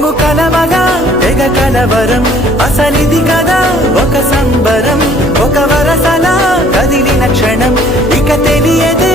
మేము కలవగా తెగ కలవరం, అసలిది కదా ఒక సంబరం, ఒక వరసలా కదిలిన క్షణం ఇక తెలియదే